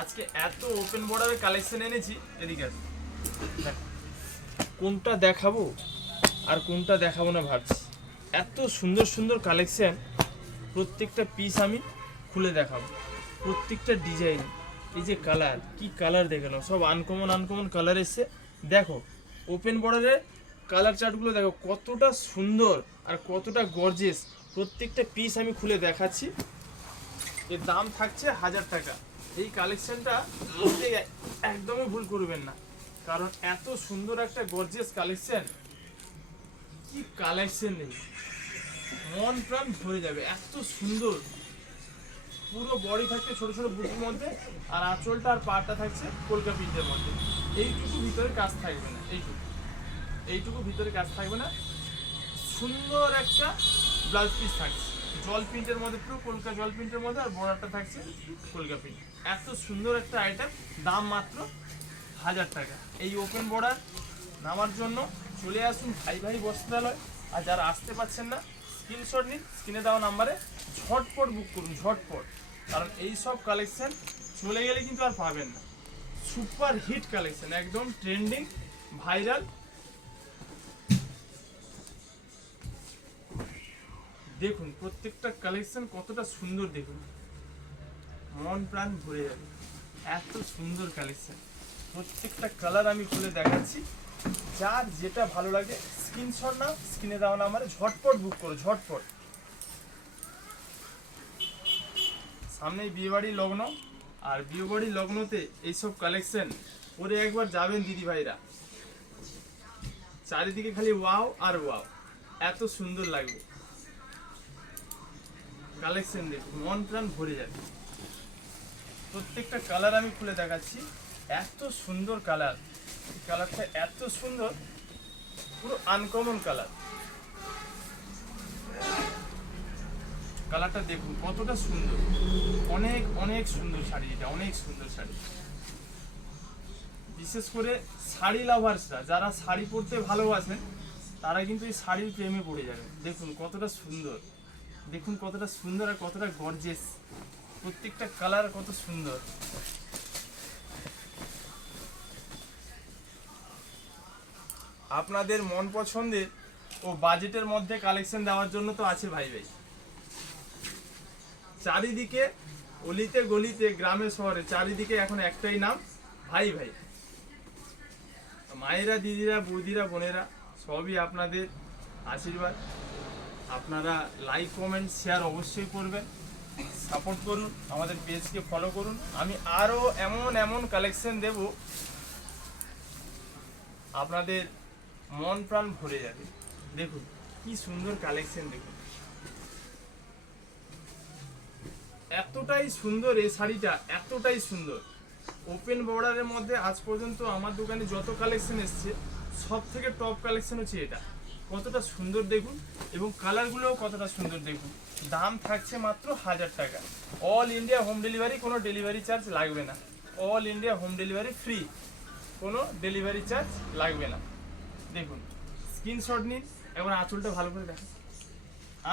আজকে এত ওপেন বর্ডারের কালেকশন এনেছি, এদিকে আসো। কোনটা দেখাবো আর কোনটা দেখাবো না ভাবছি। এত সুন্দর সুন্দর কালেকশন, প্রত্যেকটা পিস আমি খুলে দেখাবো, প্রত্যেকটা ডিজাইন। এই যে কালার, কি কালার দেখে নাও, সব আনকমন আনকমন কালার এসছে। দেখো ওপেন বর্ডারের কালার চার্টগুলো দেখো কতটা সুন্দর আর কতটা গর্জিয়াস। প্রত্যেকটা পিস আমি খুলে দেখাচ্ছি। এর দাম থাকছে 1000 টাকা। এই কালেকশনটা একদমই ভুল করবেন না, কারণ এত সুন্দর একটা গর্জিয়াস কালেকশন, কি কালেকশন নেই, মন প্রাণ ভরে যাবে। এত সুন্দর, পুরো বডি থাকছে ছোট ছোট বুটির মধ্যে, আর আঁচলটা আর পাটা থাকছে কলকা প্রিন্টের মধ্যে। এইটুকু ভিতরে কাজ থাকবে না, এইটুকু ভিতরে কাজ থাকবে না। সুন্দর একটা ব্লাউজ পিস থাকছে জল প্রিন্টের মধ্যে, পুরো কলকা জল প্রিন্টের মধ্যে, আর বর্ডারটা থাকছে কলকা প্রিন্ট। এত সুন্দর একটা আইটেম, দাম মাত্র 1000 টাকা। এই ওপেন বর্ডার নামার জন্য চলে আসুন ভাই বস্ত্রালয়। আর যারা আসতে পারছেন না, স্ক্রিনশট নিন, স্ক্রিনে দেওয়া নাম্বারে ঝটপট বুক করুন, ঝটপট। কারণ এই সব কালেকশন চলে গেলে কিন্তু আর পাবেন না। সুপার হিট কালেকশন, একদম ট্রেন্ডিং, ভাইরাল। দেখুন প্রত্যেকটা কালেকশন কতটা সুন্দর, দেখুন মন প্রাণ ভরে যাবে। এত সুন্দর কালেকশন, প্রত্যেকটা কালার আমি খুলে দেখাচ্ছি। যার যেটা ভালো লাগে স্ক্রিনশট নাও, স্ক্রিনে দেওয়া নাম্বারে ঝটপট বুক করো, ঝটপট। সামনেই বিয়েবাড়ি লগ্ন, আর বিয়েবাড়ি লগ্নতে এইসব কালেকশন পরে একবার যাবেন দিদি ভাইরা, চারিদিকে খালি ওয়াও আর ওয়াও, এত সুন্দর লাগবে কালেকশন। দেখুন মন প্রাণ ভরে যাবে। প্রত্যেকটা কালার আমি খুলে দেখাচ্ছি। এত সুন্দর কালার, কালারটা এত সুন্দর, পুরো আনকমন কালার। কালারটা দেখুন কতটা সুন্দর, অনেক অনেক সুন্দর শাড়ি, এটা অনেক সুন্দর শাড়ি। বিশেষ করে শাড়ি লাভার্সরা, যারা শাড়ি পরতে ভালোবাসেন, তারা কিন্তু এই শাড়ির প্রেমে পড়ে যাবেন। দেখুন কতটা সুন্দর, দেখুন কতটা সুন্দর আর কতটা গর্জিয়াস, প্রত্যেকটা কালার কত সুন্দর। আপনাদের মন পছন্দের ও বাজেটের মধ্যে কালেকশন দেওয়ার জন্য তো আছে ভাই। চারিদিকে অলিতে গলিতে, গ্রামে শহরে, চারিদিকে এখন একটাই নাম, ভাই। মায়েরা, দিদিরা, বৌদিরা, বোনেরা, সবই আপনাদের আশীর্বাদ। আপনারা লাইক কমেন্ট শেয়ার অবশ্যই করবেন, সাপোর্ট করুন, আমাদের পেজকে ফলো করুন। আমি আরও এমন এমন কালেকশন দেব, আপনাদের মন প্রাণ ভরে যাবে। দেখুন কি সুন্দর কালেকশন, দেখুন এতটাই সুন্দর এই শাড়িটা, এতটাই সুন্দর। ওপেন বর্ডারের মধ্যে আজ পর্যন্ত আমার দোকানে যত কালেকশন এসছে, সব থেকে টপ কালেকশন হচ্ছে এটা। কতটা সুন্দর দেখুন, এবং কালারগুলোও কতটা সুন্দর দেখুন। দাম থাকছে মাত্র 1000 টাকা। অল ইন্ডিয়া হোম ডেলিভারি, কোনো ডেলিভারি চার্জ লাগবে না। All India home delivery free, কোনো ডেলিভারি চার্জ লাগবে না। দেখুন স্ক্রিনশট নিন, এবার আঁচলটা ভালো করে দেখুন।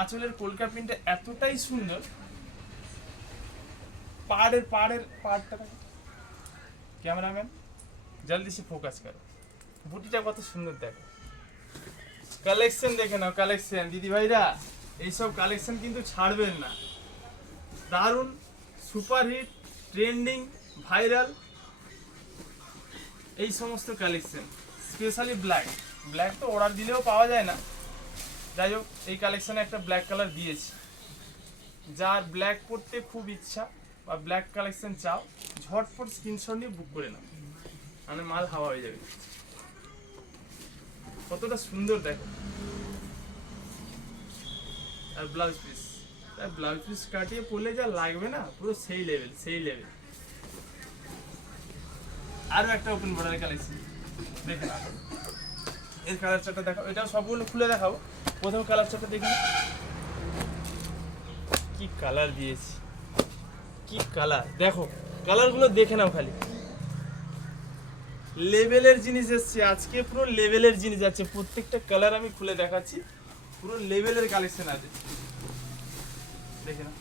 আঁচলের কলকা প্রিন্টটা এতটাই সুন্দর, পাড়টা ক্যামেরাম্যান জলদি সে ফোকাস করো, বুটিটা কত সুন্দর দেখো। কালেকশন দেখে নাও, কালেকশন দিদি ভাইরা, এইসব কালেকশন কিন্তু ছাড়বেন না। দারুণ, সুপারহিট, ট্রেন্ডিং, ভাইরাল এই সমস্ত কালেকশন। স্পেশালি ব্ল্যাক তো অর্ডার দিলেও পাওয়া যায় না, যাই হোক এই কালেকশনে একটা ব্ল্যাক কালার দিয়েছি। যার ব্ল্যাক পরতে খুব ইচ্ছা বা ব্ল্যাক কালেকশন চাও, ঝটপট স্ক্রিনশট নিয়ে বুক করে নাও, মানে মাল হাওয়া হয়ে যাবে। কতটা সুন্দর দেখো। আর ব্লাউজ পিস কাটিয়ে পরলে যা লাগবে না, পুরো সেই লেভেল। আরো একটা ওপেন বর্ডারের কালেকশন দেখে নাও, এর কালার চারটা দেখো। এটাও সবগুলো খুলে দেখাবো। প্রথম কালার চারটা দেখুন, কি কালার দিয়েছি, কি কালার দেখো, কালারগুলো দেখে নাও খালি। লেভেলের জিনিস এসছে আজকে, পুরো লেভেলের জিনিস আছে। প্রত্যেকটা কালার আমি খুলে দেখাচ্ছি, পুরো লেভেলের কালেকশন আছে, দেখে নাও।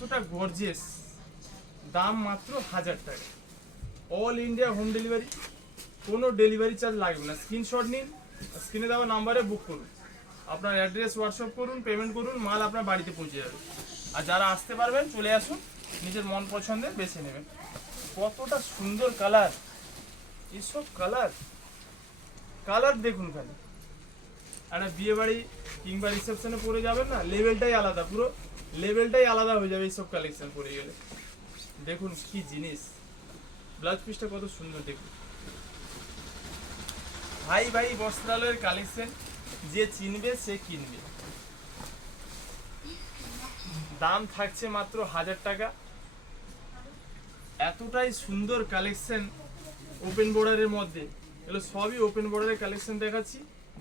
কতটা গর্জিয়াস, দাম মাত্র 1000 টাকা। অল ইন্ডিয়া হোম ডেলিভারি, কোনো ডেলিভারি চার্জ লাগবে না। স্ক্রিনশট নিন, স্ক্রিনে দেওয়া নাম্বারে বুক করুন, আপনার অ্যাড্রেস হোয়াটসঅ্যাপ করুন, পেমেন্ট করুন, মাল আপনার বাড়িতে পৌঁছে যাবে। আর যারা আসতে পারবেন চলে আসুন, নিজের মন পছন্দের বেছে নেবেন। কতটা সুন্দর কালার, এসব কালার কালার দেখুন খালি। একটা বিয়ে বাড়ি কিংবা রিসেপশনে পরে যাবেন না, লেভেলটাই আলাদা, পুরো লেভেলটাই আলাদা হয়ে যাবে এইসব কালেকশন পরে গেলে। দেখুন কি জিনিস, ব্লাউজ পিসটা কত সুন্দর দেখুন। ভাই ভাই বস্ত্রালয়ের কালেকশন যে চিনবে সে কিনবে। দাম থাকছে মাত্র 1000 টাকা। এতটাই সুন্দর কালেকশন ওপেন বর্ডারের মধ্যে, এগুলো সবই ওপেন বর্ডারের কালেকশন দেখাচ্ছি।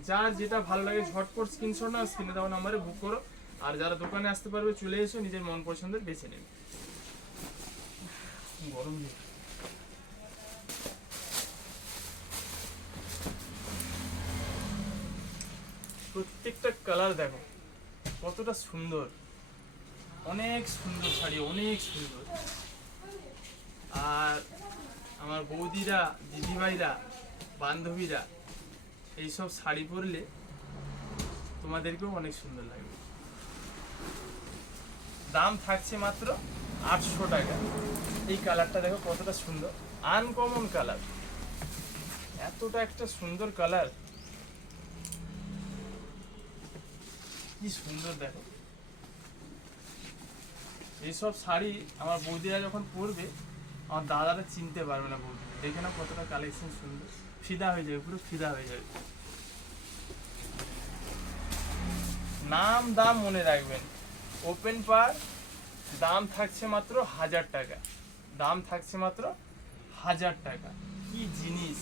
যার যেটা ভালো লাগে ঝটপট স্ক্রিনশট নাও, স্ক্রিনে দেওয়া নাম্বারে বুক করো। আর যারা দোকানে আসতে পারবে চলে এসো, নিজের মন পছন্দের বেছে নেবে। গরম নেই। প্রত্যেকটা কালার দেখো কতটা সুন্দর, অনেক সুন্দর শাড়ি, অনেক সুন্দর। আর আমার বৌদিরা, দিদিভাইরা, বান্ধবীরা এইসব শাড়ি পরলে তোমাদেরকেও অনেক সুন্দর লাগবে। দাম থাকছে মাত্র 800 টাকা। এই কালারটা দেখো কতটা সুন্দর, আনকমন কালার, এতটা একটা সুন্দর কালার, কি সুন্দর দেখো। এইসব শাড়ি আমার বৌদিরা যখন পরবে, আমার দাদারা চিনতে পারবে না। বৌদি দেখে না কতটা কালেকশন সুন্দর, ফিদা হয়ে যাবে, পুরো ফিদা হয়ে যাবে। নাম দাম মনে রাখবেন, ওপেন পার দাম থাকছে মাত্র 1000 টাকা। দাম থাকছে মাত্র 1000 টাকা। কি জিনিস,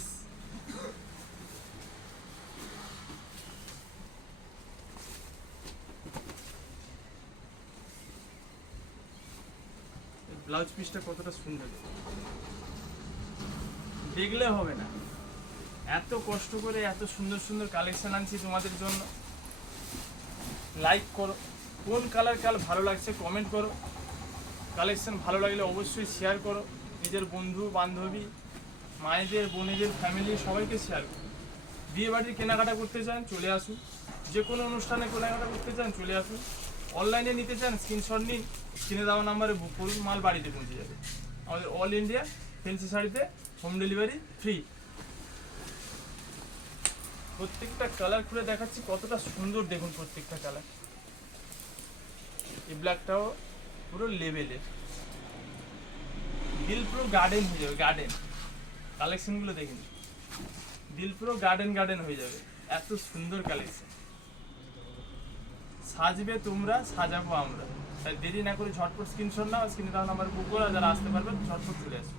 ব্লাউজ পিসটা কতটা সুন্দর, দেখলে হবে না। এত কষ্ট করে এত সুন্দর সুন্দর কালেকশন আনছি তোমাদের জন্য। লাইক করো, কোন কালার ভালো লাগছে কমেন্ট করো। কালেকশন ভালো লাগলে অবশ্যই শেয়ার করো, নিজের বন্ধু বান্ধবী, মায়েদের, বোনেদের, ফ্যামিলি সবাইকে শেয়ার করো। বিয়ে বাড়ির কেনাকাটা করতে চান চলে আসুন, যে কোনো অনুষ্ঠানে কেনাকাটা করতে চান চলে আসুন। অনলাইনে নিতে চান স্ক্রিনশট নিন, স্ক্রিনে দেওয়া নাম্বারে বুক করুন, মাল বাড়িতে পৌঁছে যাবে। আমাদের অল ইন্ডিয়া ফ্যান্সি শাড়িতে হোম ডেলিভারি ফ্রি। প্রত্যেকটা কালার খুলে দেখাচ্ছি কতটা সুন্দর, দেখুন প্রত্যেকটা কালার। এই ব্ল্যাকটাও পুরো লেভেলের, দিল পুরো গার্ডেন হয়ে যাবে, গার্ডেন। কালেকশনগুলো দেখুন, দিল পুরো গার্ডেন গার্ডেন হয়ে যাবে, এত সুন্দর কালেকশন। সাজবে তোমরা, সাজাবো আমরা। তাই দেরি না করে ঝটপট স্ক্রিনশট নাও, স্ক্রিনে দেওয়া নাম্বার বুক করো। যারা আসতে পারবে ঝটপট চলে আসো।